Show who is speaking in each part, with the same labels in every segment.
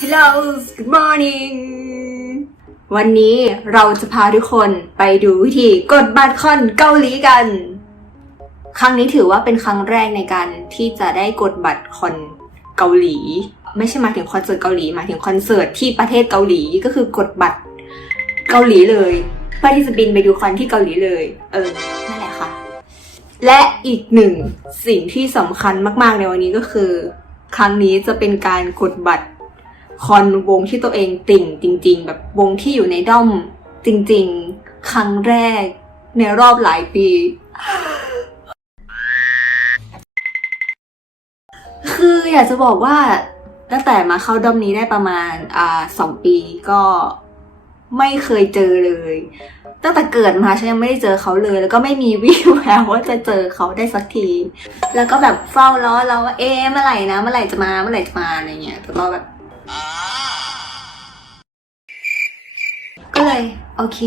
Speaker 1: Hello Good morning วันนี้เราจะพาทุกคนไปดูวิธีกดบัตรคอนเกาหลีกัน ครั้งนี้ถือว่าเป็นครั้งแรกในการที่จะได้กดบัตรคอนเกาหลี ไม่ใช่มาถึงคอนเสิร์ตเกาหลีหมายถึงคอนเสิร์ตที่ประเทศเกาหลีก็คือกดบัตรเกาหลีเลยเพื่อที่จะบินไปดูคอนที่เกาหลีเลย เออนั่นแหละค่ะ และอีกหนึ่งสิ่งที่สำคัญมาก ๆ ในวันนี้ก็คือ ครั้งนี้จะเป็นการกดบัตร คอนวงที่ตัวเองติ่งจริง ๆ แบบวงที่อยู่ในด้อมจริง ๆ ครั้งแรกในรอบหลายปี คืออยากจะบอกว่าตั้งแต่มาเข้าด้อมนี้ได้ประมาณอ่าสองปีก็ไม่เคยเจอเลย ตั้งแต่เกิดมาฉันยังไม่ได้เจอเขาเลย แล้วก็ไม่มีวี่แววว่าจะเจอเขาได้สักที แล้วก็แบบเฝ้าล้อเราว่าเอ๊ะเมื่อไหร่นะ เมื่อไหร่จะมาเมื่อไหร่จะมาอะไรเงี้ยแต่ก็แบบ ก็เลย โอเค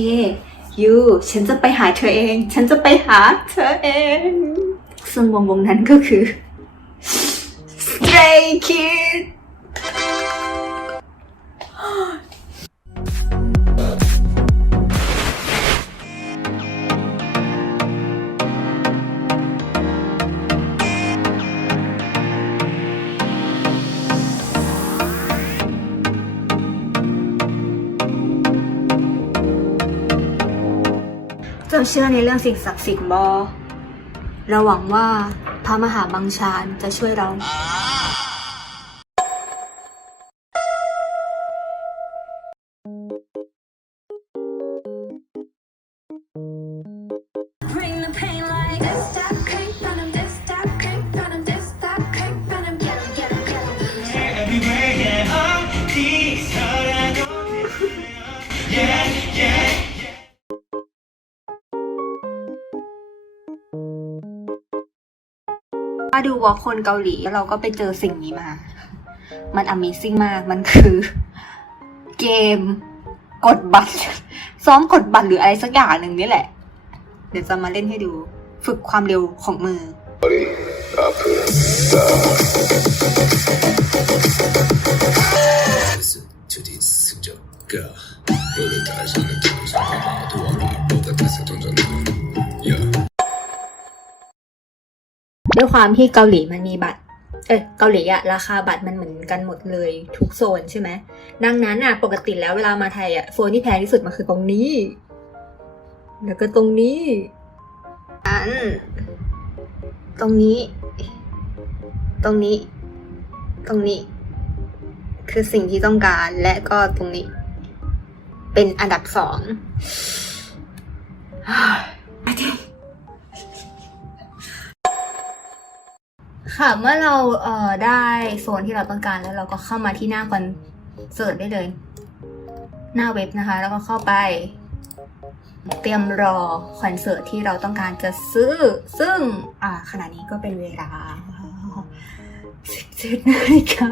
Speaker 1: ยูฉันจะไปหาเธอเอง ฉันจะไปหาเธอเอง ซึ่งวงวงนั้นก็คือ Stray Kids เชื่อในเรื่องสิ่งศักดิ์สิทธิ์บอเราหวังว่าพระมหาบังชาญจะช่วยเรา
Speaker 2: Bring the pain like this stop cake, but I'm this stop cake, but I'm this stop cake, but I'm get 'em, get 'em, get 'em.
Speaker 3: Yeah, everywhere, yeah, I'm peace, but I don't- yeah.
Speaker 1: ดูวอลคนเกาหลีเราก็ไปเจอสิ่งนี้มา มัน Amazing มาก มันคือ เกม กดบัตร ซ้อมกดบัตรหรืออะไรสักอย่างหนึ่งนี่แหละ เดี๋ยวจะมาเล่นให้ดู ฝึกความเร็วของมือ ด้วยความที่เกาหลีมันมีบัตร เอ้ยเกาหลีอะราคาบัตรมันเหมือนกันหมดเลยทุกโซนใช่ไหมดังนั้นอะปกติแล้วเวลามาไทยอะโซนที่แพงที่สุดมันคือตรงนี้ แล้วก็ตรงนี้อันตรงนี้ ตรงนี้ ตรงนี้ คือสิ่งที่ต้องการและก็ตรงนี้ เป็นอันดับสอง ค่ะ เมื่อเราเอ่อได้โซนที่เราต้องการแล้วเราก็เข้ามาที่หน้าคอนเสิร์ตได้เลย หน้าเว็บนะคะ แล้วก็เข้าไป เตรียมรอคอนเสิร์ตที่เราต้องการจะซื้อ ซึ่งอ่าขณะนี้ก็เป็นเวลา17นาฬิกา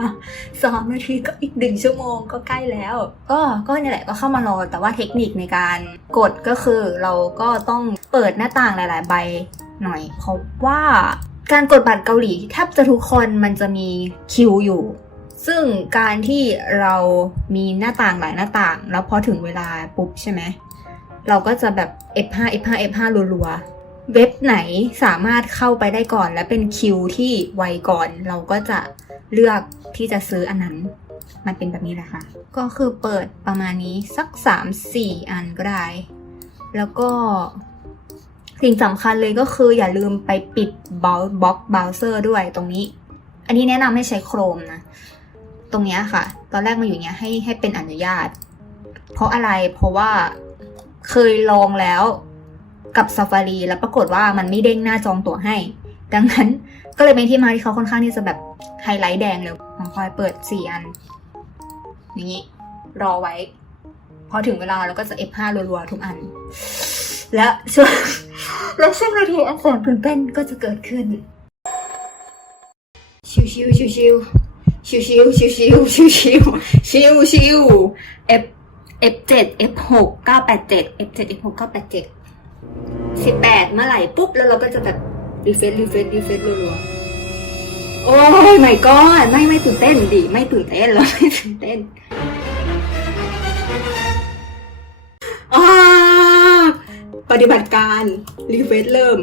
Speaker 1: สองนาทีก็อีกหนึ่งชั่วโมงก็ใกล้แล้ว ก็ก็นี่แหละก็เข้ามารอ แต่ว่าเทคนิคในการกดก็คือเราก็ต้องเปิดหน้าต่างหลาย ๆ ใบหน่อยเพราะว่า การกดบัตรเกาหลีแทบจะทุกคนมันจะมีคิวอยู่ ซึ่งการที่เรามีหน้าต่างหลายหน้าต่าง แล้วพอถึงเวลาปุ๊บใช่ไหม เราก็จะแบบ F5 F5 F5 รัวๆ เว็บไหนสามารถเข้าไปได้ก่อน และเป็นคิวที่ไวก่อน เราก็จะเลือกที่จะซื้ออันนั้น มันเป็นแบบนี้แหละค่ะ ก็คือเปิดประมาณนี้สัก 3-4 อันก็ได้ แล้วก็ สิ่งสำคัญเลยก็คืออย่าลืมไปปิดบล็อกเบราว์เซอร์ด้วยตรงนี้ อันนี้แนะนำให้ใช้โครมนะ ตรงเนี้ยค่ะ ตอนแรกมาอยู่เนี้ยให้ให้เป็นอนุญาต เพราะอะไรเพราะว่าเคยลองแล้วกับ Safari แล้วปรากฏว่ามันไม่เด้งหน้าจองตั๋วให้ ดังนั้นก็เลยเป็นที่มาที่เขาค่อนข้างที่จะแบบไฮไลท์แดงเลยของพลอยเปิด 4 อัน อย่างนี้ รอไว้ พอถึงเวลาเราก็จะ F5 รัวๆทุกอัน และช่วงและช่วงนาทีอันแสนตื่นเต้นก็จะเกิดขึ้น ชิวชิวชิวชิวชิวชิวชิวชิวชิวชิวชิวชิว F F เจ็ด F หกเก้าแปดเจ็ด F เจ็ด F หกเก้าแปดเจ็ดสิบแปดเมื่อไหร่ปุ๊บ แล้วเราก็จะแบบรีเฟรชรีเฟรชรีเฟรชรัวๆโอ้ยไม่ก็ไม่ไม่ตื่นเต้นดิไม่ตื่นเต้นแล้วไม่ตื่นเต้น ปฏิบัติการรีเฟซเริ่ม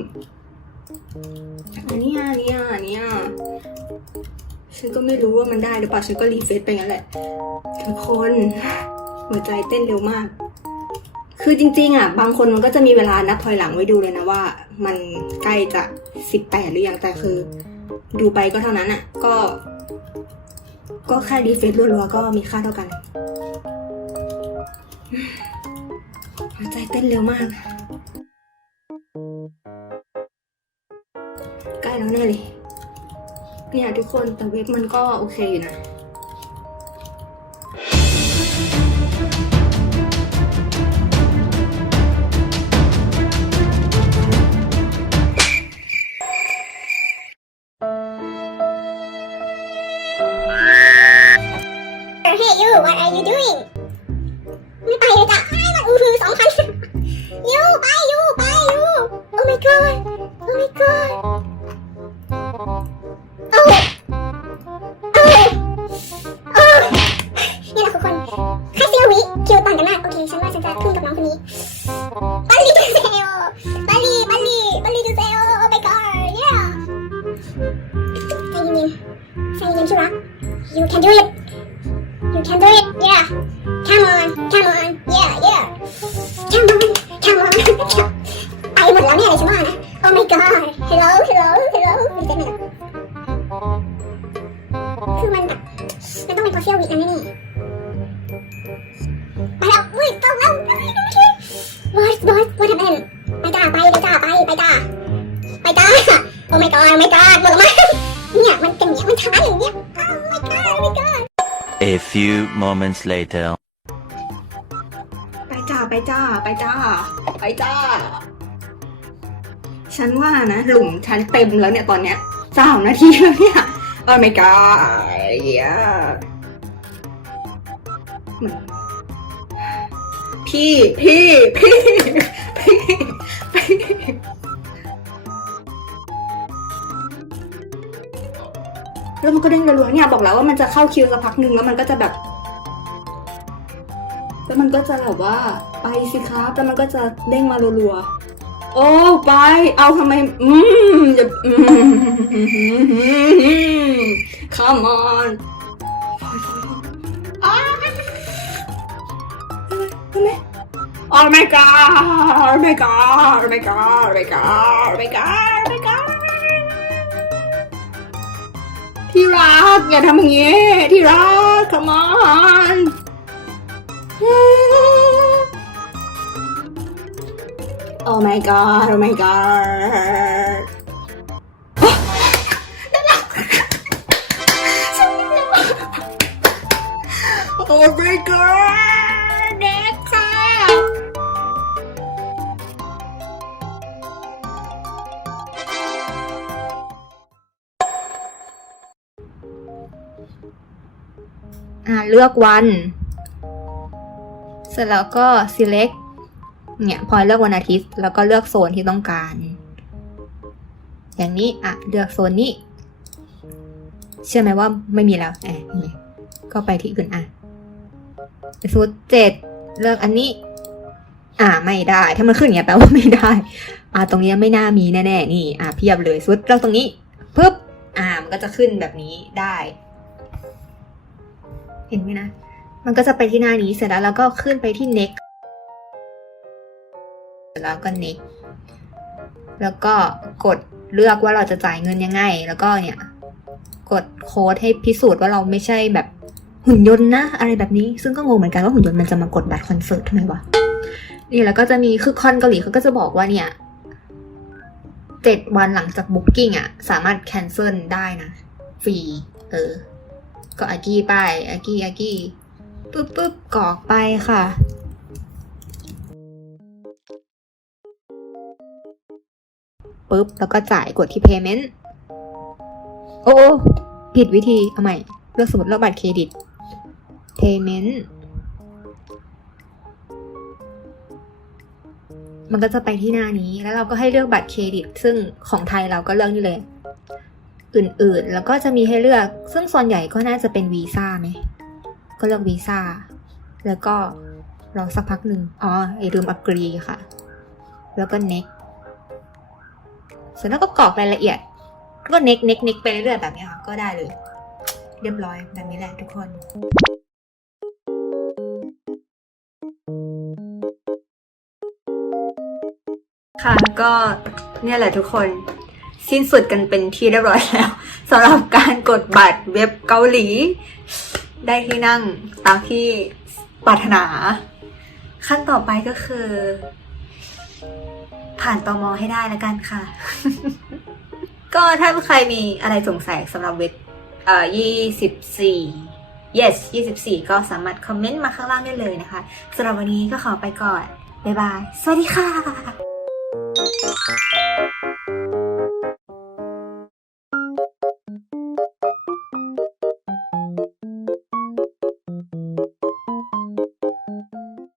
Speaker 1: อันนี้อันนี้อันนี้ฉันก็ไม่รู้ว่ามันได้หรือเปล่าฉันก็รีเฟซไปงั้นแหละทุกคนหัวใจเต้นเร็วมาก คือจริงๆอะ บางคนมันก็จะมีเวลานับถอยหลังไว้ดูเลยนะว่า มันใกล้จะสิบแปดหรือยังแต่คือ ดูไปก็เท่านั้นอะ ก็ ก็ค่ารีเฟซรัวๆก็มีค่าเท่ากันหัวใจเต้นเร็วมาก แน่เลยเนี่ยทุกคนแต่ว็บมันก็โอเคอยู่นะ
Speaker 4: Hey you what are you doing ไปจ้า Oh my god, oh my god หมดแล้วมั้งเนี่ยมันเป็นอย่างเงี้ยมันช้าอย่างเงี้ย Oh my god, oh my god.
Speaker 5: A few moments later.
Speaker 1: ไปจ้าไปจ้าไปจ้า ไปจ้า ฉันว่านะ หลุมฉันเต็มแล้วเนี่ยตอนเนี้ยสามนาทีแล้วเนี่ย Oh my god yeah เหมือนพี่พี่พี่พี่พี่ แล้วมันก็เด้งรัวๆเนี่ยบอกแล้วว่ามันจะเข้าคิวสักพักหนึ่งแล้วมันก็จะแบบ แล้วมันก็จะแบบว่าไปสิครับแล้วมันก็จะเด้งมารัวๆโอ้ไป เอาทำไม อืมอย่าอืม come on อ้าวทำไม Oh my god Oh my god Oh my god Oh my god Oh my god Oh my god กอย่าทำอย่างงี้ที่รัก come on Oh my god, oh my god. oh my god, เลือกวัน เสร็จแล้วก็ select เนี่ยพอเลือกวันอาทิตย์ แล้วก็เลือกโซนที่ต้องการ อย่างนี้อะเลือกโซนนี้ เชื่อไหมว่าไม่มีแล้วแอบนี่ก็ไปที่อื่นอะสมมติเจ็ดเลือกอันนี้ อ่าไม่ได้ ถ้ามันขึ้นอย่างเงี้ยแปลว่าไม่ได้ อ่าตรงนี้ไม่น่ามีแน่ๆนี่ อ่าเพียบเลยสุดเลือกตรงนี้ปึ๊บอ่ามันก็จะขึ้นแบบนี้ได้ เห็นไหมนะ มันก็จะไปที่หน้านี้เสร็จแล้วเราก็ขึ้นไปที่ next แล้วก็ next แล้วก็กดเลือกว่าเราจะจ่ายเงินยังไง แล้วก็เนี่ย กดโค้ดให้พิสูจน์ว่าเราไม่ใช่แบบหุ่นยนต์นะ อะไรแบบนี้ ซึ่งก็งงเหมือนกันว่าหุ่นยนต์มันจะมากดบัตรคอนเสิร์ตทำไมวะนี่แล้วก็จะมีคือคอนเกาหลีเขาก็จะบอกว่าเนี่ยเจ็ดวันหลังจากบุ๊กิ้งอะ สามารถแคนเซิลได้นะ ฟรี เออ ก็อากี้ไปอากี้อากี้ปึ๊บปึ๊บกรอกไปค่ะ ปึ๊บ แล้วก็จ่ายกดที่ payment โอ้โอ้ผิดวิธี เอาใหม่ เลือกสมมติเลือกบัตรเครดิต payment มันก็จะไปที่หน้านี้ แล้วเราก็ให้เลือกบัตรเครดิต ซึ่งของไทยเราก็เลือกนี่เลย อื่นๆ แล้วก็จะมีให้เลือก ซึ่งส่วนใหญ่ก็น่าจะเป็นวีซ่าไหม ก็เลือกวีซ่า แล้วก็รอสักพักหนึ่งอ๋อ ไอลืม agree ค่ะ แล้วก็ next เสร็จแล้วก็กรอกรายละเอียด ก็ next next next ไปเรื่อยๆแบบนี้ค่ะ ก็ได้เลย เรียบร้อยแบบนี้แหละทุกคนค่ะก็เนี่ยแหละทุกคน สิ้นสุดกันเป็นที่เรียบร้อยแล้วสำหรับการกดบัตรเว็บเกาหลี ได้ที่นั่งตามที่ปรารถนา ขั้นต่อไปก็คือ ผ่านตอมอให้ได้แล้วกันค่ะ ก็ถ้าใครมีอะไรสงสัยสำหรับเว็บเอ่อ24 yes 24 ก็สามารถคอมเมนต์มาข้างล่างได้เลยนะคะสำหรับวันนี้ก็ขอไปก่อน บ๊ายบาย สวัสดีค่ะ